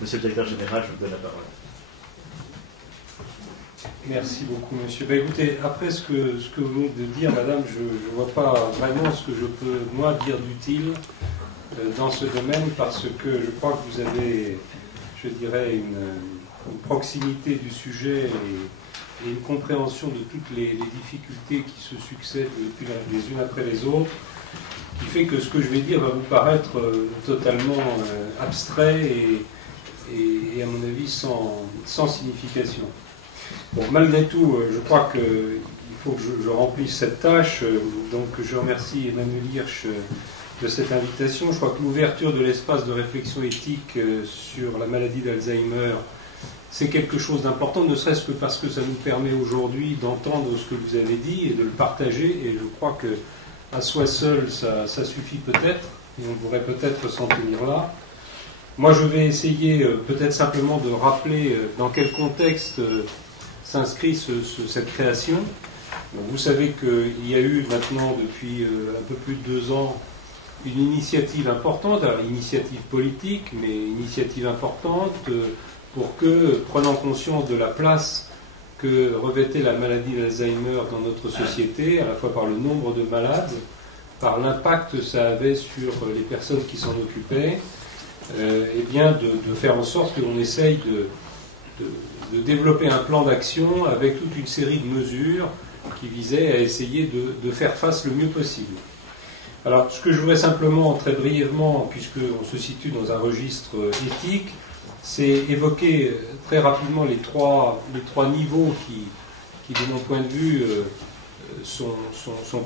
Monsieur le directeur général, je vous donne la parole. Merci beaucoup, monsieur. Ben, écoutez, après ce que vous venez de dire, madame, je ne vois pas vraiment ce que je peux, moi, dire d'utile dans ce domaine, parce que je crois que vous avez, je dirais, une proximité du sujet et une compréhension de toutes les difficultés qui se succèdent les unes après les autres, qui fait que ce que je vais dire va vous paraître totalement abstrait et à mon avis sans signification. Bon, malgré tout, je crois qu'il faut que je remplisse cette tâche, donc je remercie Emmanuel Hirsch de cette invitation. Je crois que l'ouverture de l'espace de réflexion éthique sur la maladie d'Alzheimer, c'est quelque chose d'important, ne serait-ce que parce que ça nous permet aujourd'hui d'entendre ce que vous avez dit et de le partager, et je crois que à soi seul, ça suffit peut-être, et on pourrait peut-être s'en tenir là. Moi, je vais essayer peut-être simplement de rappeler dans quel contexte s'inscrit cette création. Bon, vous savez qu'il y a eu maintenant, depuis un peu plus de 2 ans, une initiative importante, alors initiative politique, mais initiative importante, pour que, prenant conscience de la place que revêtait la maladie d'Alzheimer dans notre société, à la fois par le nombre de malades, par l'impact que ça avait sur les personnes qui s'en occupaient, et bien de faire en sorte que l'on essaye de développer un plan d'action avec toute une série de mesures qui visaient à essayer de faire face le mieux possible. Alors, ce que je voudrais simplement, très brièvement, puisqu'on se situe dans un registre éthique, c'est évoquer très rapidement les trois niveaux qui, de mon point de vue, sont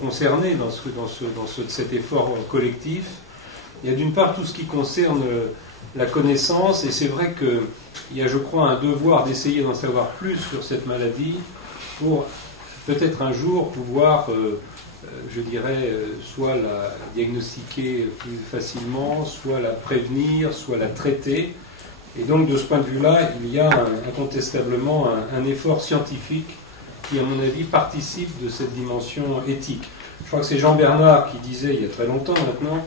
concernés dans cet effort collectif. Il y a d'une part tout ce qui concerne la connaissance, et c'est vrai qu'il y a, je crois, un devoir d'essayer d'en savoir plus sur cette maladie pour peut-être un jour pouvoir, je dirais, soit la diagnostiquer plus facilement, soit la prévenir, soit la traiter. Et donc, de ce point de vue-là, il y a incontestablement un effort scientifique qui, à mon avis, participe de cette dimension éthique. Je crois que c'est Jean Bernard qui disait, il y a très longtemps maintenant,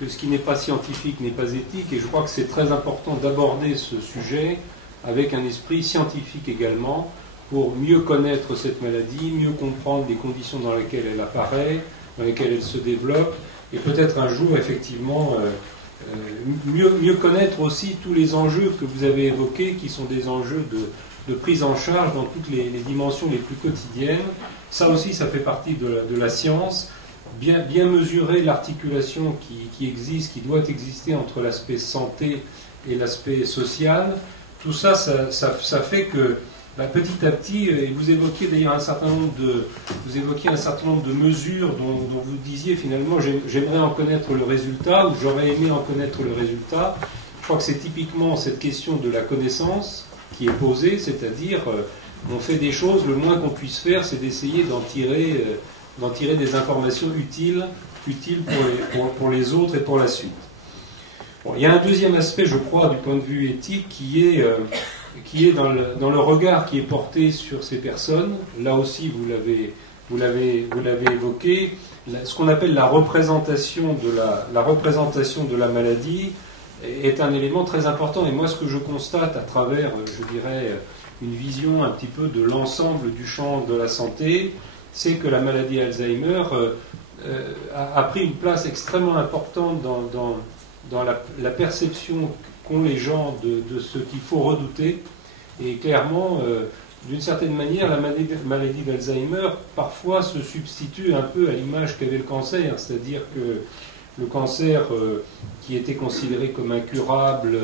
que ce qui n'est pas scientifique n'est pas éthique, et je crois que c'est très important d'aborder ce sujet avec un esprit scientifique également, pour mieux connaître cette maladie, mieux comprendre les conditions dans lesquelles elle apparaît, dans lesquelles elle se développe, et peut-être un jour, effectivement, mieux connaître aussi tous les enjeux que vous avez évoqués, qui sont des enjeux de prise en charge dans toutes les dimensions les plus quotidiennes. Ça aussi, ça fait partie de la science. Bien mesurer l'articulation qui existe, qui doit exister entre l'aspect santé et l'aspect social. Tout ça, ça fait que petit à petit, et vous évoquiez d'ailleurs un certain nombre de mesures dont vous disiez finalement j'aimerais en connaître le résultat, ou j'aurais aimé en connaître le résultat. Je crois que c'est typiquement cette question de la connaissance qui est posée, c'est-à-dire on fait des choses, le moins qu'on puisse faire, c'est d'essayer d'en tirer des informations utiles pour les autres et pour la suite. Bon, il y a un deuxième aspect, je crois, du point de vue éthique, qui est dans le regard qui est porté sur ces personnes. Là aussi, vous l'avez évoqué, ce qu'on appelle la représentation de la maladie est un élément très important. Et moi, ce que je constate à travers, je dirais, une vision un petit peu de l'ensemble du champ de la santé, c'est que la maladie Alzheimer a pris une place extrêmement importante dans la perception qu'ont les gens de ce qu'il faut redouter. Et clairement, d'une certaine manière, la maladie d'Alzheimer parfois se substitue un peu à l'image qu'avait le cancer, c'est-à-dire que le cancer qui était considéré comme incurable,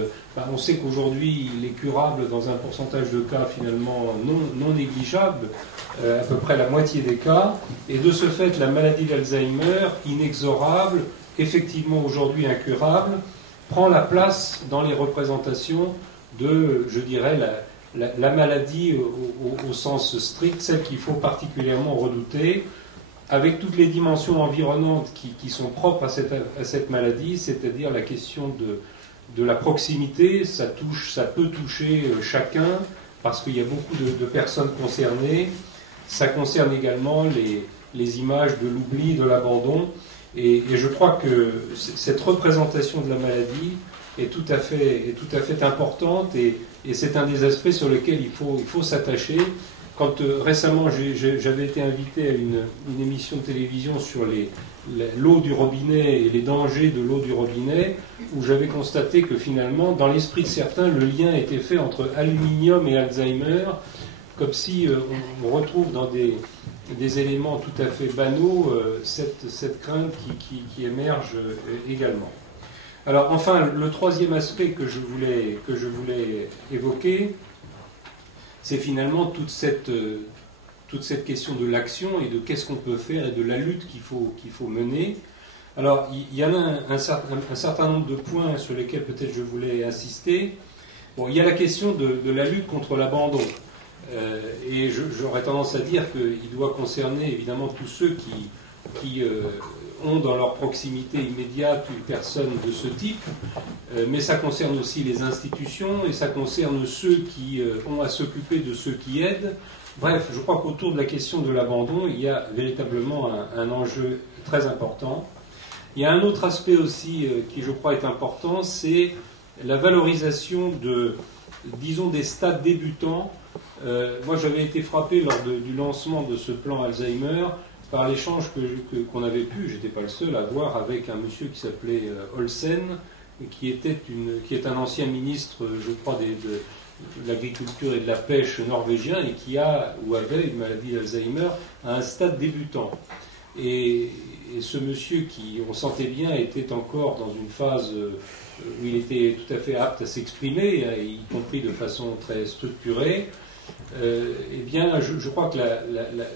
on sait qu'aujourd'hui il est curable dans un pourcentage de cas finalement non négligeable, à peu près la moitié des cas, et de ce fait la maladie d'Alzheimer, inexorable, effectivement aujourd'hui incurable, prend la place dans les représentations de, je dirais, la maladie au sens strict, celle qu'il faut particulièrement redouter, avec toutes les dimensions environnantes qui sont propres à cette maladie, c'est-à-dire la question de la proximité. Ça peut toucher chacun, parce qu'il y a beaucoup de personnes concernées. Ça concerne également les images de l'oubli, de l'abandon. Et je crois que cette représentation de la maladie est tout à fait importante et c'est un des aspects sur lesquels il faut s'attacher. Quand récemment j'avais été invité à une émission de télévision sur l'eau du robinet et les dangers de l'eau du robinet, où j'avais constaté que finalement, dans l'esprit de certains, le lien était fait entre aluminium et Alzheimer, comme si on retrouve dans des éléments tout à fait banaux cette crainte qui émerge également. Alors enfin, le troisième aspect que je voulais évoquer, c'est finalement toute cette question de l'action et de qu'est-ce qu'on peut faire et de la lutte qu'il faut mener. Alors, il y en a un certain nombre de points sur lesquels peut-être je voulais insister. Bon, il y a la question de la lutte contre l'abandon. Et j'aurais tendance à dire qu'il doit concerner évidemment tous ceux qui ont dans leur proximité immédiate une personne de ce type, mais ça concerne aussi les institutions et ça concerne ceux qui ont à s'occuper de ceux qui aident. Bref, je crois qu'autour de la question de l'abandon, il y a véritablement un enjeu très important. Il y a un autre aspect aussi qui, je crois, est important, c'est la valorisation disons, des stades débutants. Moi, j'avais été frappé lors du lancement de ce plan Alzheimer par l'échange qu'on avait pu, j'étais pas le seul, à avoir avec un monsieur qui s'appelait Olsen, qui est un ancien ministre, je crois, de l'agriculture et de la pêche norvégien et qui avait une maladie d'Alzheimer à un stade débutant. Et ce monsieur qui, on sentait bien, était encore dans une phase où il était tout à fait apte à s'exprimer, y compris de façon très structurée. Eh bien, je crois que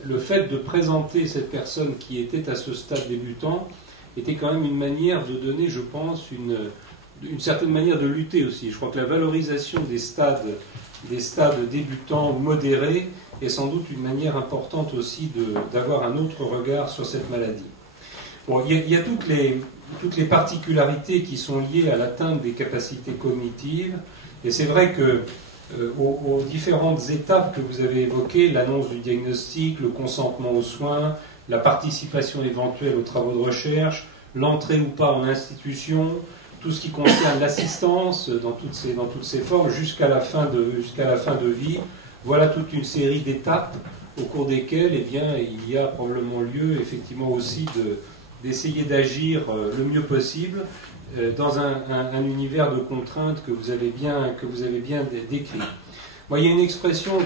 le fait de présenter cette personne qui était à ce stade débutant était quand même une manière de donner, je pense, une certaine manière de lutter aussi. Je crois que la valorisation des stades débutants modérés est sans doute une manière importante aussi d'avoir un autre regard sur cette maladie. Bon, il y a toutes les particularités qui sont liées à l'atteinte des capacités cognitives, et c'est vrai que aux différentes étapes que vous avez évoquées, l'annonce du diagnostic, le consentement aux soins, la participation éventuelle aux travaux de recherche, l'entrée ou pas en institution, tout ce qui concerne l'assistance dans toutes ses formes jusqu'à la fin de vie, voilà toute une série d'étapes au cours desquelles eh bien, il y a probablement lieu effectivement aussi d'essayer d'agir le mieux possible dans un univers de contraintes que vous avez bien décrit. Moi, il y a une expression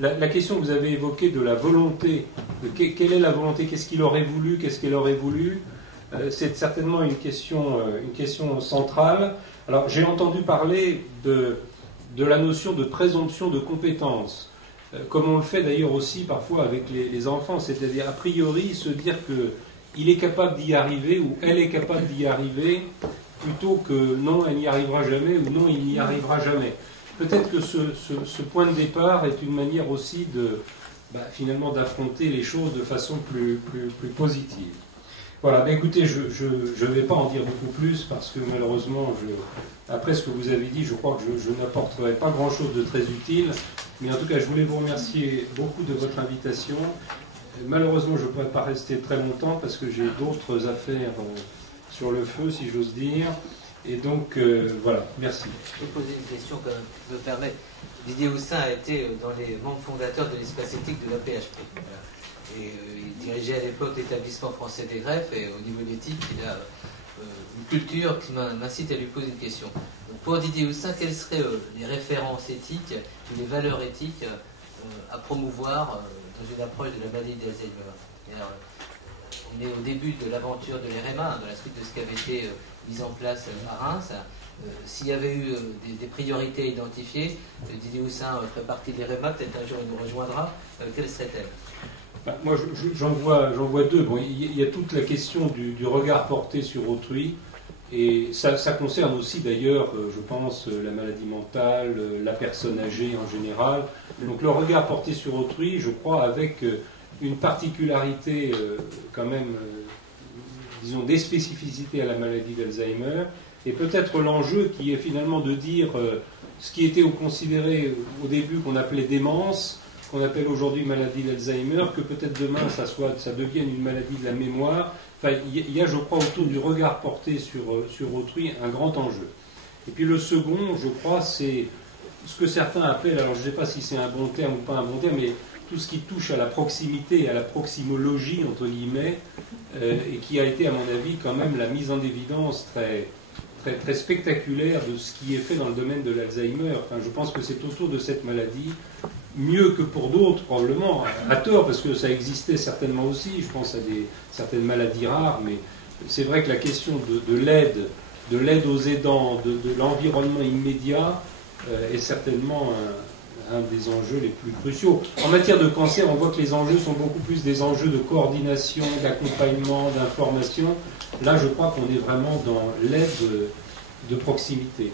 la question que vous avez évoquée de la volonté, quelle est la volonté, qu'est-ce qu'il aurait voulu, qu'est-ce qu'elle aurait voulu, c'est certainement une question centrale. Alors, j'ai entendu parler de la notion de présomption de compétence, comme on le fait d'ailleurs aussi parfois avec les enfants, c'est-à-dire a priori se dire qu'il est capable d'y arriver ou elle est capable d'y arriver, plutôt que non, elle n'y arrivera jamais ou non, il n'y arrivera jamais. Peut-être que ce point de départ est une manière aussi finalement d'affronter les choses de façon plus positive. Voilà, écoutez, je ne vais pas en dire beaucoup plus parce que malheureusement, après ce que vous avez dit, je crois que je n'apporterai pas grand-chose de très utile. Mais en tout cas, je voulais vous remercier beaucoup de votre invitation. Malheureusement, je ne pourrai pas rester très longtemps parce que j'ai d'autres affaires sur le feu, si j'ose dire. Et donc, voilà, merci. Je vais poser une question, quand même, qui me permet. Didier Houssin a été dans les membres fondateurs de l'espace éthique de la PHP. Voilà. Et il dirigeait à l'époque l'établissement français des greffes, et au niveau d'éthique, il a une culture qui m'incite à lui poser une question. Donc, pour Didier Houssin, quelles seraient les références éthiques ou les valeurs éthiques à promouvoir dans une approche de la maladie d'Alzheimer? On est au début de l'aventure de l'RMA, dans la suite de ce qui avait été mis en place à Reims. S'il y avait eu des priorités identifiées, Didier Houssin ferait partie de l'RMA, peut-être un jour il nous rejoindra. Quelles seraient-elles? Moi, j'en vois deux. Bon, il y a toute la question du regard porté sur autrui, et ça concerne aussi d'ailleurs, je pense, la maladie mentale, la personne âgée en général. Donc le regard porté sur autrui, je crois, avec une particularité quand même, disons, des spécificités à la maladie d'Alzheimer, et peut-être l'enjeu qui est finalement de dire ce qui était considéré au début qu'on appelait démence, qu'on appelle aujourd'hui maladie d'Alzheimer, que peut-être demain ça devienne une maladie de la mémoire. Enfin, il y a, je crois, autour du regard porté sur autrui un grand enjeu. Et puis le second, je crois, c'est ce que certains appellent, alors je ne sais pas si c'est un bon terme ou pas un bon terme, mais tout ce qui touche à la proximité, à la proximologie, entre guillemets, et qui a été, à mon avis, quand même la mise en évidence très spectaculaire de ce qui est fait dans le domaine de l'Alzheimer. Enfin, je pense que c'est autour de cette maladie, mieux que pour d'autres, probablement, à tort, parce que ça existait certainement aussi, je pense à certaines maladies rares, mais c'est vrai que la question de l'aide aux aidants, de l'environnement immédiat, est certainement un des enjeux les plus cruciaux. En matière de cancer, on voit que les enjeux sont beaucoup plus des enjeux de coordination, d'accompagnement, d'information. Là, je crois qu'on est vraiment dans l'aide de proximité.